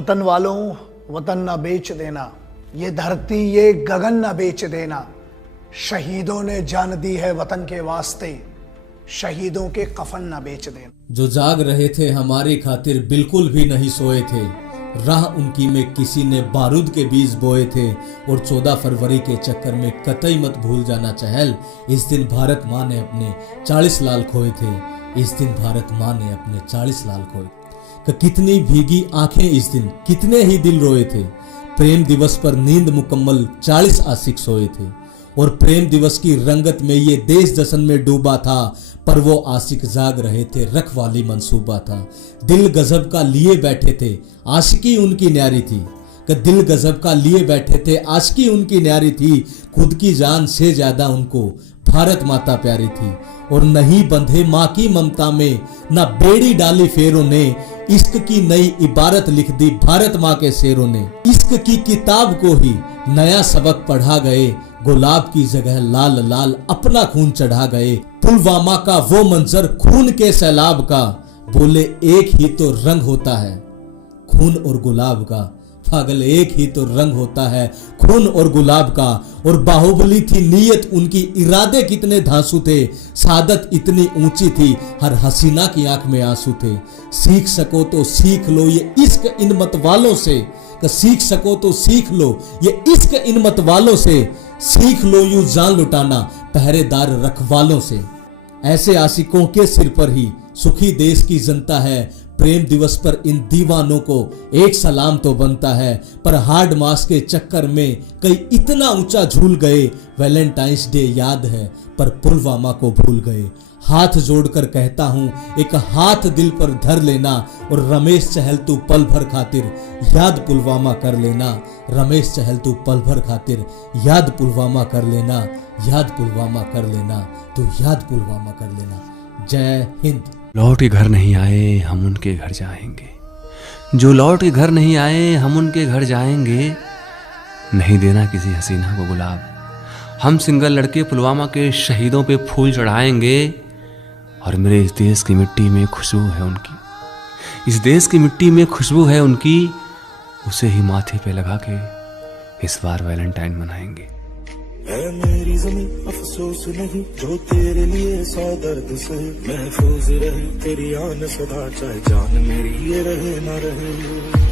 वतन वालों, वतन न बेच देना, ये धरती ये गगन न बेच देना। शहीदों ने जान दी है वतन के वास्ते, शहीदों के कफन न बेच देना। जो जाग रहे थे हमारी खातिर बिल्कुल भी नहीं सोए थे, राह उनकी में किसी ने बारूद के बीज बोए थे। और 14 फरवरी के चक्कर में कतई मत भूल जाना चहल, इस दिन भारत माँ ने अपने 40 लाल खोए थे। इस दिन भारत माँ ने अपने 40 लाल खोए। कितनी भीगी आंखें इस दिन, कितने ही दिल रोए थे। प्रेम दिवस पर नींद मुकम्मल 40 आशिक सोए थे। और प्रेम दिवस की रंगत में ये देश जश्न में डूबा था, पर वो आशिक जाग रहे थे, रखवाली मंसूबा था। दिल गजब का लिए बैठे थे, आशिकी उनकी न्यारी थी। दिल गजब का लिए बैठे थे, आशिकी उनकी न्यारी थी। खुद की जान से ज्यादा उनको भारत माता प्यारी थी। और नहीं बंधे माँ की ममता में, ना बेड़ी डाली फेरों ने। इश्क की नई इबारत लिख दी भारत माँ के शेरों ने। इश्क की किताब को ही नया सबक पढ़ा गए, गुलाब की जगह लाल लाल अपना खून चढ़ा गए। पुलवामा का वो मंजर खून के सैलाब का, बोले एक ही तो रंग होता है खून और गुलाब का। पागल एक ही तो रंग होता है खून और गुलाब का। और बाहुबली थी नीयत उनकी, इरादे कितने धांसू थे। सादत इतनी ऊंची थी, हर हसीना की आंख में आंसू थे। सीख सको तो सीख लो ये इश्क इन मत वालों से, सीख सको तो सीख लो ये इश्क इन मत वालों से। सीख लो यूं जान लुटाना पहरेदार रखवालों से। ऐसे आशिकों के सिर पर ही सुखी देश की जनता है। प्रेम दिवस पर इन दीवानों को एक सलाम तो बनता है, पर हार्ड मास के चक्कर में कई इतना ऊंचा झूल गए। वैलेंटाइंस डे याद है पर पुलवामा को भूल गए। हाथ जोड़कर कहता हूं एक हाथ दिल पर धर लेना, और रमेश चहल तू पल भर खातिर याद पुलवामा कर लेना। रमेश चहल तू पल भर खातिर याद पुलवामा कर लेना। याद पुलवामा कर लेना, तू याद पुलवामा कर लेना। जय हिंद। लौट के घर नहीं आए हम उनके घर जाएंगे, जो लौट के घर नहीं आए हम उनके घर जाएंगे। नहीं देना किसी हसीना को गुलाब, हम सिंगल लड़के पुलवामा के शहीदों पे फूल चढ़ाएंगे। और मेरे इस देश की मिट्टी में खुशबू है उनकी, इस देश की मिट्टी में खुशबू है उनकी। उसे ही माथे पे लगा के इस बार वैलेंटाइन मनाएंगे। है मेरी ज़मीं अफसोस नहीं, जो तेरे लिए सौ दर्द से महफूज रहे। तेरी आन सदा चाहे जान मेरी ये रहे ना रहे।